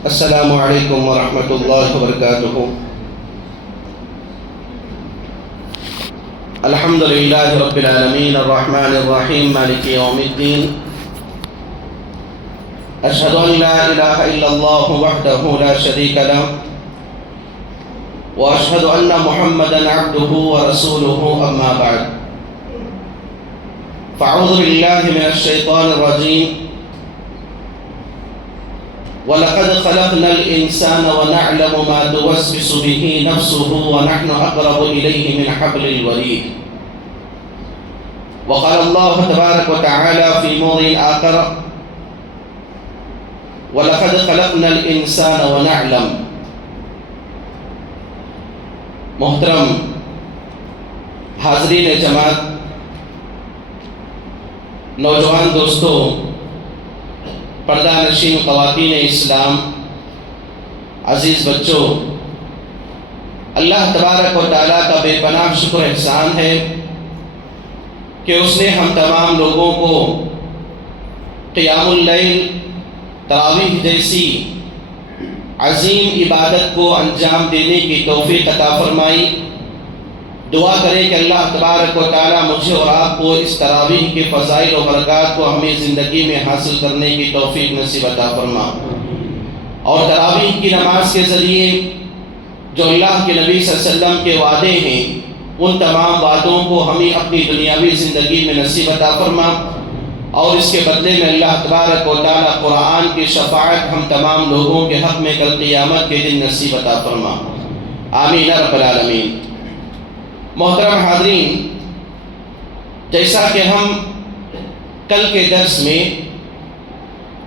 السلام علیکم ورحمۃ اللہ وبرکاتہ۔ الحمد للہ رب العالمین الرحمن الرحیم مالک یوم الدین، اشہد ان لا الہ الا اللہ وحدہ لا شریک لہ واشہد ان محمدا عبدہ ورسولہ، اما بعد فاعوذ باللہ من الشیطان الرجیم۔ وَلَقَدْ خَلَقْنَا الْإِنسَانَ وَنَعْلَمُ مَا تُوَسْوِسُ بِهِ نَفْسُهُ وَنَحْنُ أَقْرَبُ إِلَيْهِ مِنْ حَبْلِ الْوَرِيدِ۔ وقال الله تبارك وتعالى في موضع آخر: وَلَقَدْ خَلَقْنَا الْإِنسَانَ وَنَعْلَمُ۔ محترم حاضرین جماعت، نوجوان دوستوں، پردہ نشین خواتین اسلام، عزیز بچوں، اللہ تبارک و تعالیٰ کا بے پناہ شکر احسان ہے کہ اس نے ہم تمام لوگوں کو قیام اللیل، تراویح جیسی عظیم عبادت کو انجام دینے کی توفیق عطا فرمائی۔ دعا کریں کہ اللہ تبارک و تعالیٰ مجھے اور آپ کو اس تراویح کے فضائل و برکات کو ہمیں زندگی میں حاصل کرنے کی توفیق نصیب عطا فرما، اور تراویح کی نماز کے ذریعے جو اللہ کے نبی صلی اللہ علیہ وسلم کے وعدے ہیں، ان تمام وعدوں کو ہمیں اپنی دنیاوی زندگی میں نصیب عطا فرما، اور اس کے بدلے میں اللہ تبارک و تعالیٰ قرآن کی شفاعت ہم تمام لوگوں کے حق میں کل قیامت کے دن نصیب عطا فرما، آمین رب العالمین۔ محترم حاضرین، جیسا کہ ہم کل کے درس میں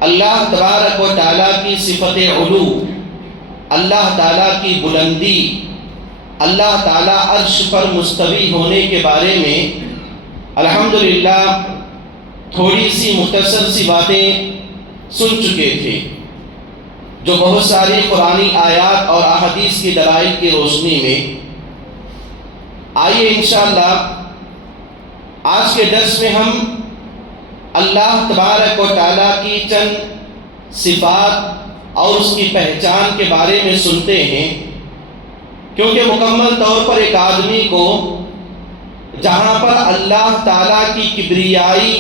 اللہ تبارک و تعالیٰ کی صفت علو، اللہ تعالیٰ کی بلندی، اللہ تعالیٰ عرش پر مستوی ہونے کے بارے میں الحمدللہ تھوڑی سی مختصر سی باتیں سن چکے تھے، جو بہت ساری قرآنی آیات اور احادیث کی دلائل کی روشنی میں۔ آئیے انشاءاللہ آج کے درس میں ہم اللہ تبارک و تعالیٰ کی چند صفات اور اس کی پہچان کے بارے میں سنتے ہیں، کیونکہ مکمل طور پر ایک آدمی کو جہاں پر اللہ تعالیٰ کی کبریائی،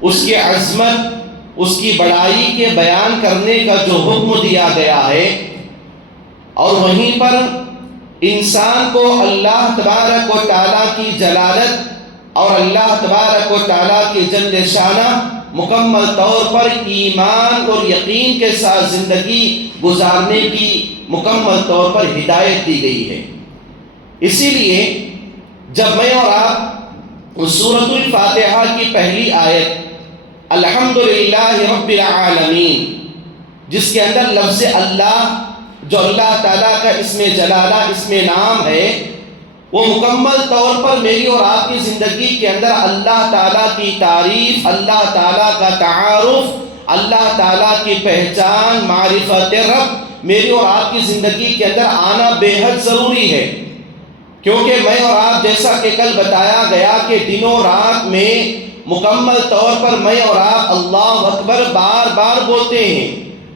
اس کی عظمت، اس کی بڑائی کے بیان کرنے کا جو حکم دیا گیا ہے، اور وہیں پر انسان کو اللہ تبارک و تعالیٰ کی جلالت اور اللہ تبارک و تعالیٰ کی جل شانہ مکمل طور پر ایمان اور یقین کے ساتھ زندگی گزارنے کی مکمل طور پر ہدایت دی گئی ہے۔ اسی لیے جب میں اور آپ سورۃ الفاتحہ کی پہلی آیت الحمدللہ رب العالمین، جس کے اندر لفظ اللہ، جو اللہ تعالیٰ کا اسم جلالہ، اسم نام ہے، وہ مکمل طور پر میری اور آپ کی زندگی کے اندر اللہ تعالیٰ کی تعریف، اللہ تعالیٰ کا تعارف، اللہ تعالیٰ کی پہچان، معرفت رب میری اور آپ کی زندگی کے اندر آنا بے حد ضروری ہے، کیونکہ میں اور آپ، جیسا کہ کل بتایا گیا کہ دن و رات میں مکمل طور پر میں اور آپ اللہ اکبر بار بار بولتے ہیں،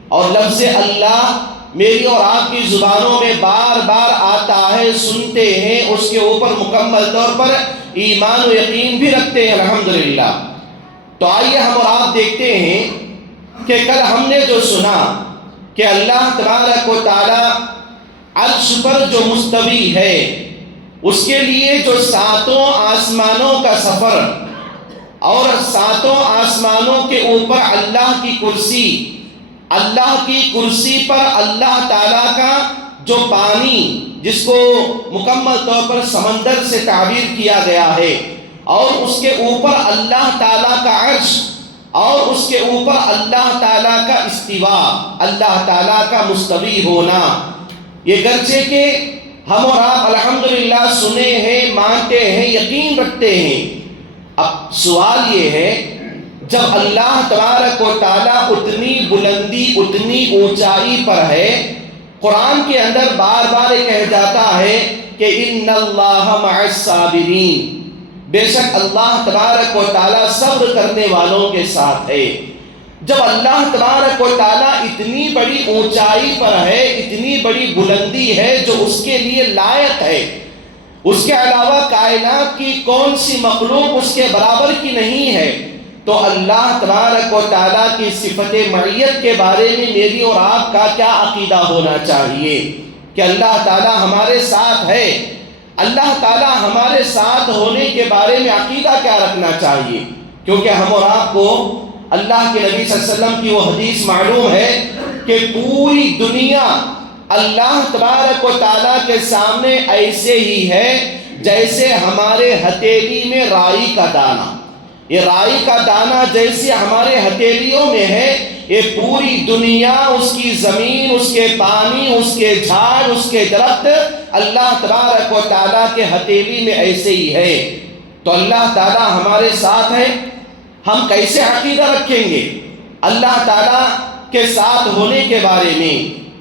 اور لفظ اللہ میری اور آپ کی زبانوں میں بار بار آتا ہے، سنتے ہیں، اس کے اوپر مکمل طور پر ایمان و یقین بھی رکھتے ہیں الحمدللہ۔ تو آئیے ہم اور آپ دیکھتے ہیں کہ کل ہم نے جو سنا کہ اللہ تبارک و تعالیٰ عرش پر جو مستوی ہے، اس کے لیے جو ساتوں آسمانوں کا سفر اور ساتوں آسمانوں کے اوپر اللہ کی کرسی، اللہ کی کرسی پر اللہ تعالیٰ کا جو پانی، جس کو مکمل طور پر سمندر سے تعبیر کیا گیا ہے، اور اس کے اوپر اللہ تعالیٰ کا عرش، اور اس کے اوپر اللہ تعالیٰ کا استوا، اللہ تعالیٰ کا مستوی ہونا، یہ گرچہ کہ ہم اور آپ الحمدللہ سنے ہیں، مانتے ہیں، یقین رکھتے ہیں۔ اب سوال یہ ہے، جب اللہ تبارک و تعالیٰ اتنی بلندی، اتنی اونچائی پر ہے، قرآن کے اندر بار بار یہ کہہ جاتا ہے کہ ان اللہ مع الصابرین، بے شک اللہ تبارک و تعالیٰ صبر کرنے والوں کے ساتھ ہے۔ جب اللہ تبارک و تعالیٰ اتنی بڑی اونچائی پر ہے، اتنی بڑی بلندی ہے جو اس کے لیے لائق ہے، اس کے علاوہ کائنات کی کون سی مخلوق اس کے برابر کی نہیں ہے، تو اللہ تبارک و تعالیٰ کی صفت معیت کے بارے میں میری اور آپ کا کیا عقیدہ ہونا چاہیے کہ اللہ تعالیٰ ہمارے ساتھ ہے۔ اللہ تعالیٰ ہمارے ساتھ ہونے کے بارے میں عقیدہ کیا رکھنا چاہیے، کیونکہ ہم اور آپ کو اللہ کے نبی صلی اللہ علیہ وسلم کی وہ حدیث معلوم ہے کہ پوری دنیا اللہ تبارک و تعالیٰ کے سامنے ایسے ہی ہے جیسے ہمارے ہتھیلی میں رائی کا دانہ۔ یہ رائی کا دانہ جیسے ہمارے ہتھیلیوں میں ہے، یہ پوری دنیا، اس کی زمین، اس کے پانی، اس کے جھاڑ، اس کے درخت اللہ تبارک و تعالیٰ کے ہتھیلی میں ایسے ہی ہے۔ تو اللہ تعالیٰ ہمارے ساتھ ہے، ہم کیسے عقیدہ رکھیں گے اللہ تعالیٰ کے ساتھ ہونے کے بارے میں؟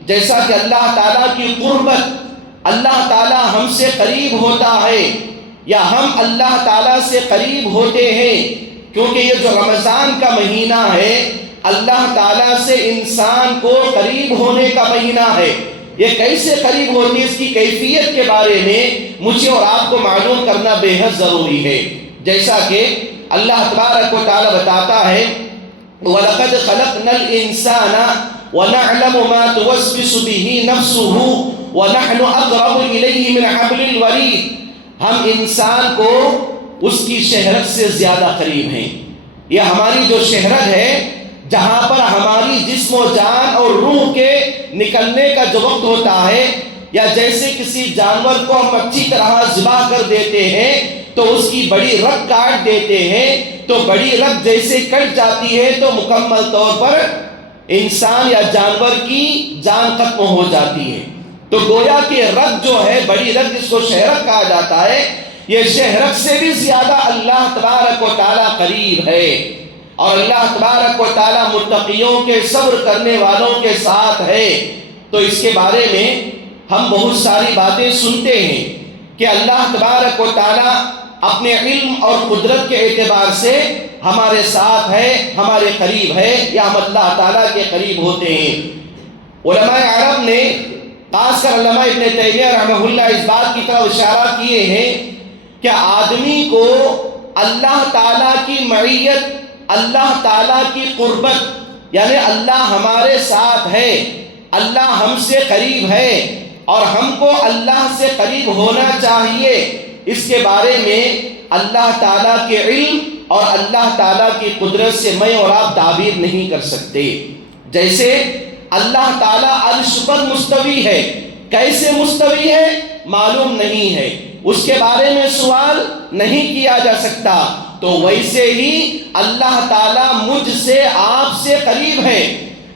جیسا کہ اللہ تعالیٰ کی قربت، اللہ تعالیٰ ہم سے قریب ہوتا ہے یا ہم اللہ تعالیٰ سے قریب ہوتے ہیں، کیونکہ یہ جو رمضان کا مہینہ ہے اللہ تعالیٰ سے انسان کو قریب ہونے کا مہینہ ہے۔ یہ کیسے قریب ہوتی ہے، اس کی کیفیت کے بارے میں مجھے اور آپ کو معلوم کرنا بے حد ضروری ہے۔ جیسا کہ اللہ تبارک و تعالیٰ بتاتا ہے وَلَقَدْ خَلَقْنَا الْإِنسَانَ وَنَعْلَمُ مَا تُوَسْوِسُ بِهِ نَفْسُهُ وَنَحْنُ أَقْرَبُ إِلَيْهِ مِنْ حَبْلِ الْوَرِيدِ۔ ہم انسان کو اس کی شہرت سے زیادہ قریب ہیں۔ یہ ہماری جو شہرت ہے جہاں پر ہماری جسم و جان اور روح کے نکلنے کا جو وقت ہوتا ہے، یا جیسے کسی جانور کو ہم اچھی طرح ذبح کر دیتے ہیں تو اس کی بڑی رگ کاٹ دیتے ہیں، تو بڑی رگ جیسے کٹ جاتی ہے تو مکمل طور پر انسان یا جانور کی جان ختم ہو جاتی ہے۔ تو گویا کہ رگ جو ہے، بڑی رگ جس کو شہرت کہا جاتا ہے، یہ شہرت سے بھی زیادہ اللہ تبارک و تعالیٰ قریب ہے، اور اللہ تبارک و تعالیٰ متقیوں کے، صبر کرنے والوں کے ساتھ ہے۔ تو اس کے بارے میں ہم بہت ساری باتیں سنتے ہیں کہ اللہ تبارک و تعالیٰ اپنے علم اور قدرت کے اعتبار سے ہمارے ساتھ ہے، ہمارے قریب ہے، یا ہم اللہ تعالیٰ کے قریب ہوتے ہیں۔ علماء عرب نے، خاص کر علامہ ابن تیمیہ رحمہ اللہ، اس بات کی طرف اشارہ کیے ہیں کہ آدمی کو اللہ تعالیٰ کی معیت، اللہ تعالیٰ کی قربت، یعنی اللہ ہمارے ساتھ ہے، اللہ ہم سے قریب ہے اور ہم کو اللہ سے قریب ہونا چاہیے، اس کے بارے میں اللہ تعالیٰ کے علم اور اللہ تعالیٰ کی قدرت سے میں اور آپ تعبیر نہیں کر سکتے۔ جیسے اللہ تعالیٰ عرش پر مستوی ہے، کیسے مستوی ہے معلوم نہیں ہے، اس کے بارے میں سوال نہیں کیا جا سکتا، تو ویسے ہی اللہ تعالیٰ مجھ سے، آپ سے قریب ہے،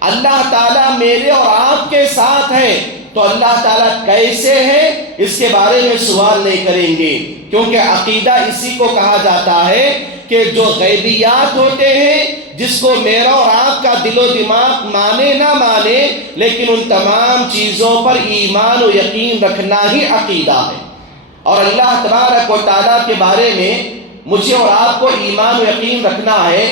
اللہ تعالیٰ میرے اور آپ کے ساتھ ہے، تو اللہ تعالیٰ کیسے ہے اس کے بارے میں سوال نہیں کریں گے، کیونکہ عقیدہ اسی کو کہا جاتا ہے کہ جو غیبیات ہوتے ہیں، جس کو میرا اور آپ کا دل و دماغ مانے نہ مانے، لیکن ان تمام چیزوں پر ایمان و یقین رکھنا ہی عقیدہ ہے۔ اور اللہ تبارک و تعالیٰ کے بارے میں مجھے اور آپ کو ایمان و یقین رکھنا ہے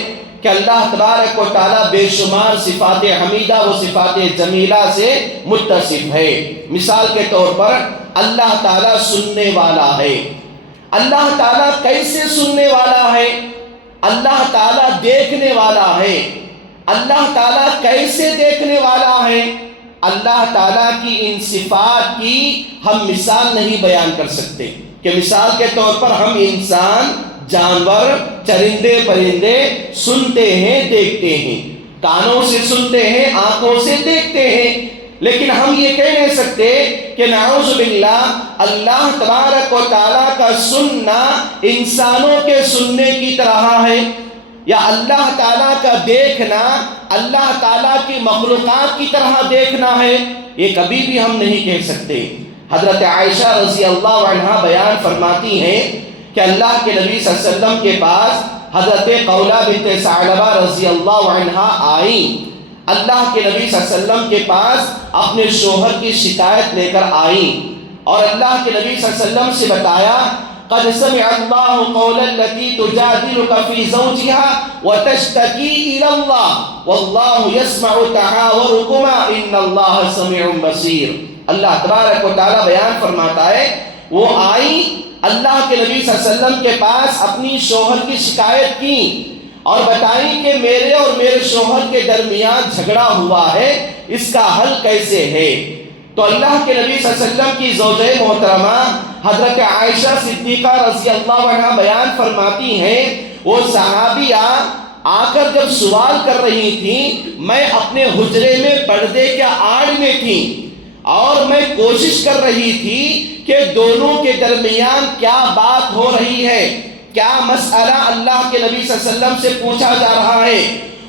کہ اللہ تبارک و تعالیٰ بے شمار صفات حمیدہ و صفات جمیلہ سے متصف ہے۔ مثال کے طور پر اللہ تعالیٰ سننے والا ہے۔ اللہ تعالیٰ کیسے سننے والا ہے؟ اللہ تعالیٰ دیکھنے والا ہے۔ اللہ تعالیٰ کیسے دیکھنے والا ہے؟ اللہ تعالیٰ کی ان صفات کی ہم مثال نہیں بیان کر سکتے، کہ مثال کے طور پر ہم انسان، جانور، چرندے پرندے سنتے ہیں، دیکھتے ہیں، کانوں سے سنتے ہیں، آنکھوں سے دیکھتے ہیں، لیکن ہم یہ کہہ نہیں سکتے کہ نعوذ باللہ اللہ تبارک و تعالیٰ کا سننا انسانوں کے سننے کی طرح ہے، یا اللہ تعالیٰ کا دیکھنا اللہ تعالیٰ کی مخلوقات کی طرح دیکھنا ہے، یہ کبھی بھی ہم نہیں کہہ سکتے۔ حضرت عائشہ رضی اللہ عنہا بیان فرماتی ہیں کہ اللہ کے نبی صلی اللہ علیہ وسلم کے پاس حضرت قولہ بنت ثعلبہ رضی اللہ عنہا آئیں، اللہ کے نبی صلی اللہ علیہ وسلم کے پاس اپنے شوہر کی شکایت لے کر آئیں، اور اللہ کے نبی صلی اللہ علیہ وسلم سے بتایا قد سمع اللہ قول التي تجادلك في زوجها وتشتكي الى اللہ واللہ يسمع تحاوركما ان اللہ سميع بصیر. اللہ تبارک و تعالی بیان فرماتا ہے وہ آئی اللہ کے نبی صلی اللہ علیہ وسلم کے پاس اپنی شوہر کی شکایت کی اور بتائی کہ میرے اور میرے شوہر کے درمیان جھگڑا ہوا ہے، اس کا حل کیسے ہے. تو اللہ کے نبی صلی اللہ علیہ وسلم کی زوجہ محترمہ حضرت عائشہ صدیقہ رضی اللہ عنہا بیان فرماتی ہیں وہ صحابیہ آ کر جب سوال کر رہی تھی، میں اپنے حجرے میں پردے کے آڑ میں تھی اور میں کوشش کر رہی تھی کہ دونوں کے درمیان کیا بات ہو رہی ہے، کیا مسئلہ اللہ کے نبی صلی اللہ علیہ وسلم سے پوچھا جا رہا ہے.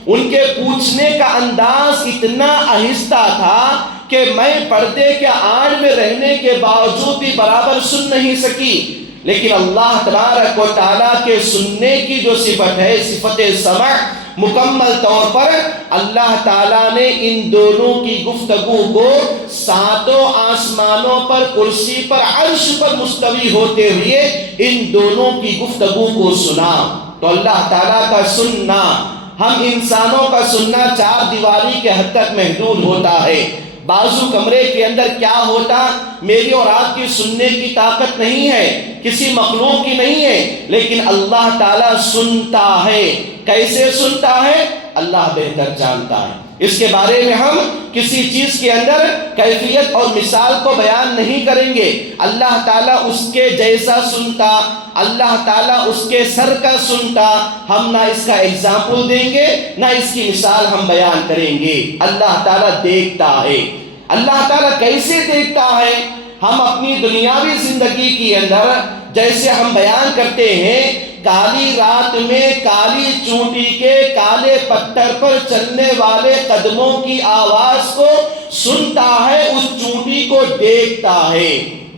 ان کے پوچھنے کا انداز اتنا آہستہ تھا کہ میں پردے کے آڑ میں رہنے کے باوجود بھی برابر سن نہیں سکی. لیکن اللہ تبارک و تعالیٰ کے سننے کی جو صفت ہے، صفت سمع، مکمل طور پر اللہ تعالیٰ نے ان دونوں کی گفتگو کو ساتوں آسمانوں پر، کرسی پر، عرش پر مستوی ہوتے ہوئے ان دونوں کی گفتگو کو سنا. تو اللہ تعالیٰ کا سننا، ہم انسانوں کا سننا چار دیواری کے حد تک محدود ہوتا ہے. بازو کمرے کے اندر کیا ہوتا میری اور آپ کی سننے کی طاقت نہیں ہے، کسی مخلوق کی نہیں ہے، لیکن اللہ تعالیٰ سنتا ہے. کیسے سنتا ہے اللہ بہتر جانتا ہے. اس کے بارے میں ہم کسی چیز کے اندر کیفیت اور مثال کو بیان نہیں کریں گے. اللہ تعالیٰ اس کے جیسا سنتا، اللہ تعالیٰ اس کے سر کا سنتا. ہم نہ اس کا ایگزامپل دیں گے نہ اس کی مثال ہم بیان کریں گے. اللہ تعالیٰ دیکھتا ہے. اللہ تعالیٰ کیسے دیکھتا ہے؟ ہم اپنی دنیاوی زندگی کے اندر جیسے ہم بیان کرتے ہیں کالی رات میں کالی چونٹی کے کالے پتھر پر چلنے والے قدموں کی آواز کو سنتا ہے، اس چونٹی کو دیکھتا ہے.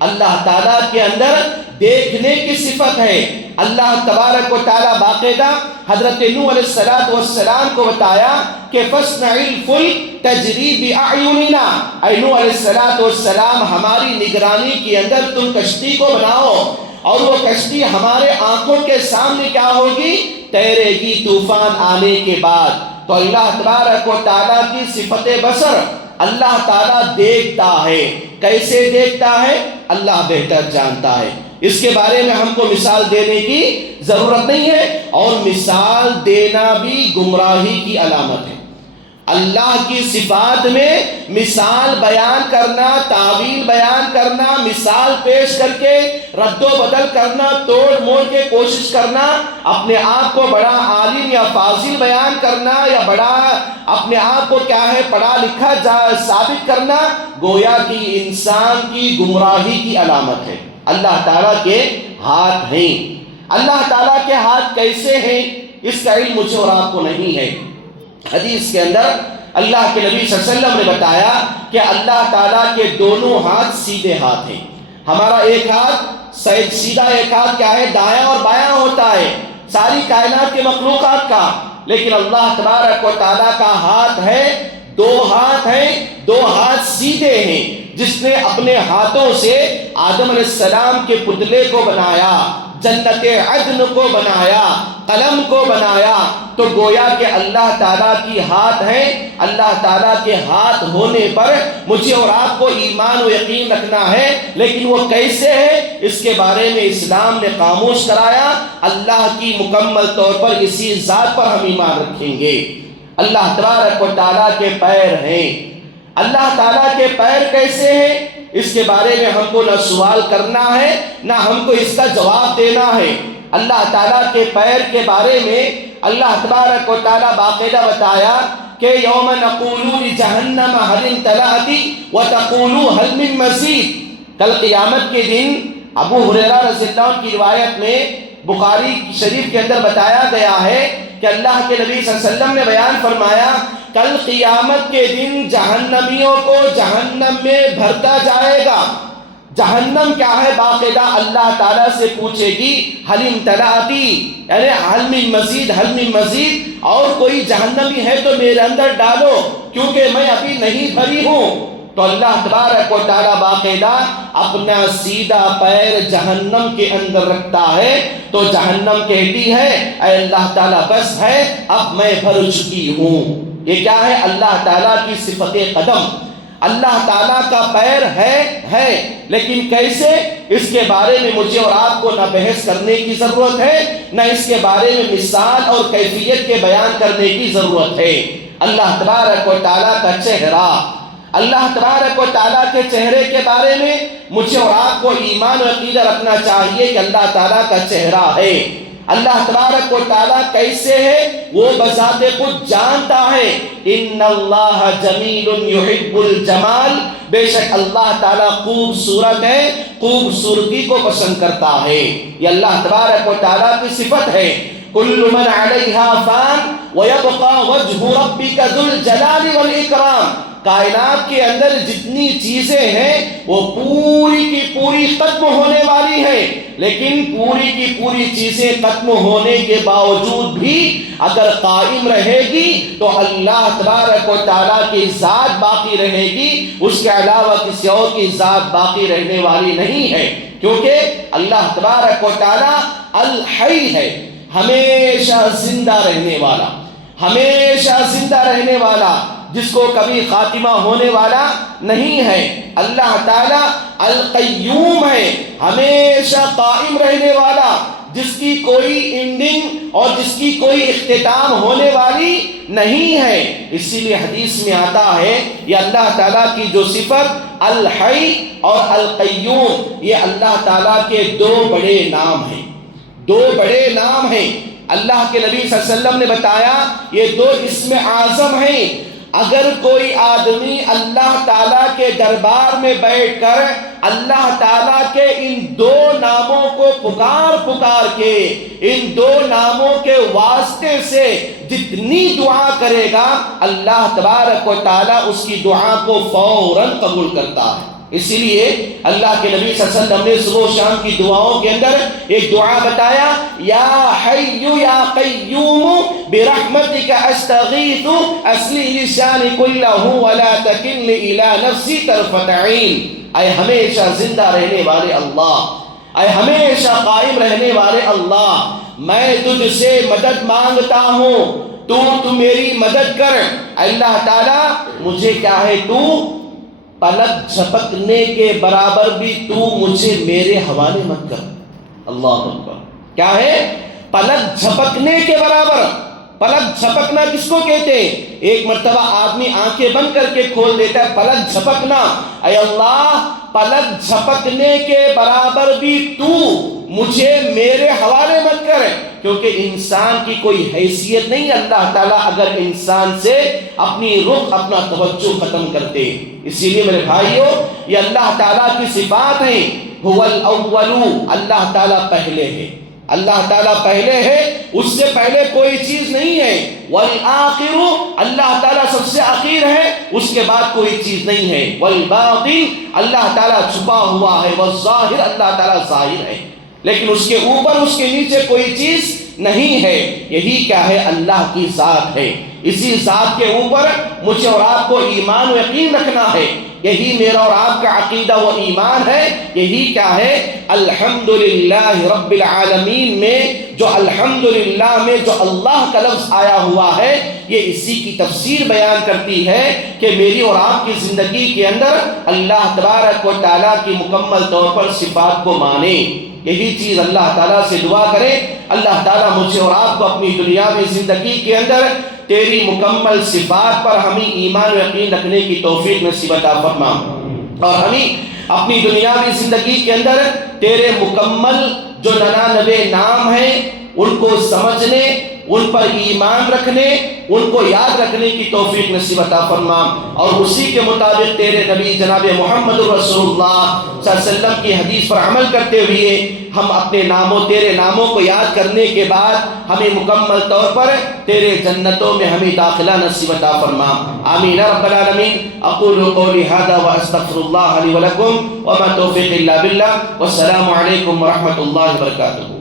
اللہ تعالیٰ کے اندر دیکھنے کی صفت ہے. اللہ تبارک و تعالیٰ باقاعدہ حضرت نوح علیہ السلام کو بتایا کہ فَاصْنَعِ الْفُلْكَ تَجْرِي بِأَعْيُنِنَا، اے نوح علیہ السلام ہماری نگرانی کے اندر تم کشتی کو بناؤ اور وہ کشتی ہمارے آنکھوں کے سامنے کیا ہوگی؟ تیرے گی طوفان آنے کے بعد. تو اللہ تبارک و تعالیٰ کی صفت بصر، اللہ تعالیٰ دیکھتا ہے. کیسے دیکھتا ہے اللہ بہتر جانتا ہے. اس کے بارے میں ہم کو مثال دینے کی ضرورت نہیں ہے، اور مثال دینا بھی گمراہی کی علامت ہے. اللہ کی صفات میں مثال بیان کرنا، تعویل بیان کرنا، مثال پیش کر کے رد و بدل کرنا، توڑ موڑ کے کوشش کرنا، اپنے آپ کو بڑا عالم یا فاضل بیان کرنا یا بڑا اپنے آپ کو کیا ہے پڑھا لکھا ثابت کرنا، گویا کہ انسان کی گمراہی کی علامت ہے. اللہ تعالیٰ کے ہاتھ ہیں. اللہ تعالیٰ کے ہاتھ کیسے ہیں اس کا علم مجھے اور آپ کو نہیں ہے. حدیث کے اندر اللہ کے نبی صلی اللہ علیہ وسلم نے بتایا کہ اللہ تعالیٰ کے دونوں ہاتھ سیدھے ہاتھ ہیں. ہمارا ایک ہاتھ سیدھا، ایک ہاتھ کیا ہے دایاں اور بایاں ہوتا ہے ساری کائنات کے مخلوقات کا. لیکن اللہ تبارک و تعالیٰ کا ہاتھ ہے، دو ہاتھ ہیں، دو ہاتھ سیدھے ہیں. جس نے اپنے ہاتھوں سے آدم علیہ السلام کے پتلے کو بنایا، جنت عدن کو بنایا، قلم کو بنایا، تو گویا کہ اللہ تعالیٰ کی ہاتھ ہے. اللہ تعالیٰ کے ہاتھ ہونے پر مجھے اور آپ کو ایمان و یقین رکھنا ہے، لیکن وہ کیسے ہے اس کے بارے میں اسلام نے خاموش کرایا. اللہ کی مکمل طور پر اسی ذات پر ہم ایمان رکھیں گے. اللہ تبارک و تعالیٰ کے پیر ہیں. اللہ تعالیٰ کے پیر کیسے ہیں اس کے بارے میں ہم کو نہ سوال کرنا ہے نہ ہم کو اس کا جواب دینا ہے. اللہ تعالیٰ کے پیر کے بارے میں اللہ تبارک و تعالیٰ باقاعدہ بتایا کہ یوم نقول لجہنم هل امتلأت وتقول هل من مزید. کل قیامت کے دن ابو ہریرہ رضی اللہ عنہ کی روایت میں بخاری شریف کے اندر بتایا گیا ہے کہ اللہ کے نبی صلی اللہ علیہ وسلم نے بیان فرمایا کل قیامت کے دن جہنمیوں کو جہنم میں بھرتا جائے گا. جہنم کیا ہے باقاعدہ اللہ تعالیٰ سے پوچھے گی حل امتلأتی، یعنی حل من مزید، حل من مزید، اور کوئی جہنمی ہے تو میرے اندر ڈالو کیونکہ میں ابھی نہیں بھری ہوں. تو اللہ تبارک و تعالیٰ باقاعدہ اپنا سیدھا پیر جہنم کے اندر رکھتا ہے تو جہنم کہتی ہے اے اللہ تعالیٰ بس ہے، اب میں بھر چکی ہوں۔ یہ کیا ہے؟ اللہ تعالیٰ کی صفت قدم۔ اللہ تعالیٰ کا پیر ہے لیکن کیسے، اس کے بارے میں مجھے اور آپ کو نہ بحث کرنے کی ضرورت ہے، نہ اس کے بارے میں مثال اور کیفیت کے بیان کرنے کی ضرورت ہے۔ اللہ تبارک و تعالیٰ کا چہرہ، اللہ تبارک و تعالیٰ کے چہرے کے بارے میں مجھے اور آپ کو ایمان و عقیدہ رکھنا چاہیے کہ اللہ تعالیٰ کا چہرہ ہے۔ اللہ تبارک و تعالیٰ کیسے ہے وہ بذات خود جانتا ہے۔ ان اللہ جمیل یحب الجمال، بے شک اللہ تعالیٰ خوبصورت ہے، خوبصورتی کو پسند کرتا ہے۔ یہ اللہ تبارک و تعالیٰ کی صفت ہے۔ کل من علیہا فان ویبقى وجہ ربک ذو الجلال والاکرام، کائنات کے اندر جتنی چیزیں ہیں وہ پوری کی پوری ختم ہونے والی ہیں، لیکن پوری کی پوری چیزیں ختم ہونے کے باوجود بھی اگر قائم رہے گی تو اللہ تبارک و تعالیٰ کی ذات باقی رہے گی، اس کے علاوہ کسی اور کی ذات باقی رہنے والی نہیں ہے، کیونکہ اللہ تبارک و تعالیٰ الحی ہے، ہمیشہ زندہ رہنے والا، ہمیشہ زندہ رہنے والا، جس کو کبھی خاتمہ ہونے والا نہیں ہے۔ اللہ تعالیٰ القیوم ہے، ہمیشہ قائم رہنے والا، جس کی کوئی اینڈنگ اور جس کی کوئی اختتام ہونے والی نہیں ہے۔ اسی لیے حدیث میں آتا ہے یہ اللہ تعالیٰ کی جو صفت الحی اور القیوم، یہ اللہ تعالیٰ کے دو بڑے نام ہیں، دو بڑے نام ہیں۔ اللہ کے نبی صلی اللہ علیہ وسلم نے بتایا یہ دو اسم اعظم ہیں۔ اگر کوئی آدمی اللہ تعالیٰ کے دربار میں بیٹھ کر اللہ تعالیٰ کے ان دو ناموں کو پکار کے ان دو ناموں کے واسطے سے جتنی دعا کرے گا، اللہ تبارک و تعالیٰ اس کی دعا کو فوراً قبول کرتا ہے۔ اسی لیے اللہ کے نبی صلی اللہ علیہ وسلم نے صبح و شام کی دعاؤں کے اندر ایک دعا بتایا، یا حی یا قیوم برحمتک استغیث اصلح لي شأني كله ولا تکلنی الی نفسی طرفۃ عین۔ اے ہمیشہ زندہ رہنے والے اللہ، اے ہمیشہ قائم رہنے والے اللہ، میں تجھ سے مدد مانگتا ہوں، تو میری مدد کر۔ اللہ تعالیٰ مجھے کیا ہے، تو پلک جھپکنے کے برابر بھی تو مجھے میرے حوالے مت کر۔ اللہ اکبر، کیا ہے؟ پلک جھپکنے کے برابر۔ پلک جھپکنا کس کو کہتے ہیں؟ ایک مرتبہ آدمی آنکھیں بند کر کے کھول دیتا ہے، پلک جھپکنا۔ اے اللہ پلک جھپکنے کے برابر بھی تو مجھے میرے حوالے مت کر، کیونکہ انسان کی کوئی حیثیت نہیں۔ اللہ تعالیٰ اگر انسان سے اپنی رخ اپنا توجہ ختم کرتے۔ اسی لیے میرے بھائیوں یہ اللہ تعالیٰ کی صفات ہیں۔ هو الاول، اللہ تعالیٰ پہلے ہے، اللہ تعالیٰ پہلے ہے، اس سے پہلے کوئی چیز نہیں ہے۔ والآخر، اللہ تعالیٰ سب سے آخر ہے، اس کے بعد کوئی چیز نہیں ہے۔ والباطن، اللہ تعالیٰ چھپا ہوا ہے۔ والظاہر، اللہ تعالیٰ ظاہر ہے، لیکن اس کے اوپر اس کے نیچے کوئی چیز نہیں ہے۔ یہی کیا ہے؟ اللہ کی ذات ہے۔ اسی ذات کے اوپر مجھے اور آپ کو ایمان و یقین رکھنا ہے۔ یہی میرا اور آپ کا عقیدہ و ایمان ہے۔ یہی کیا ہے؟ الحمدللہ رب العالمین میں جو الحمدللہ میں جو اللہ کا لفظ آیا ہوا ہے، یہ اسی کی تفسیر بیان کرتی ہے کہ میری اور آپ کی زندگی کے اندر اللہ تبارک و تعالیٰ کی مکمل طور پر صفات کو مانے۔ یہی چیز اللہ تعالیٰ سے دعا کرے، اللہ تعالیٰ مجھے اور آپ کو اپنی دنیاوی زندگی کے اندر تیری مکمل صفات پر ہمیں ایمان و یقین رکھنے کی توفیق نصیب عطا فرما، اور ہمیں اپنی دنیاوی زندگی کے اندر تیرے مکمل جو 99 نام ہیں ان کو سمجھنے، ان پر ایمان رکھنے، ان کو یاد رکھنے کی توفیق نصیب عطا فرما، اور اسی کے مطابق تیرے نبی جناب محمد رسول اللہ صلی اللہ علیہ وسلم کی حدیث پر عمل کرتے ہوئے ہم اپنے ناموں تیرے ناموں کو یاد کرنے کے بعد ہمیں مکمل طور پر تیرے جنتوں میں ہمیں داخلہ نصیب عطا فرما۔ آمین رب العالمین۔ اقول قولی ھذا واستغفر اللہ لی ولکم وما توفیق الا باللہ، والسلام علیکم ورحمۃ اللہ وبرکاتہ۔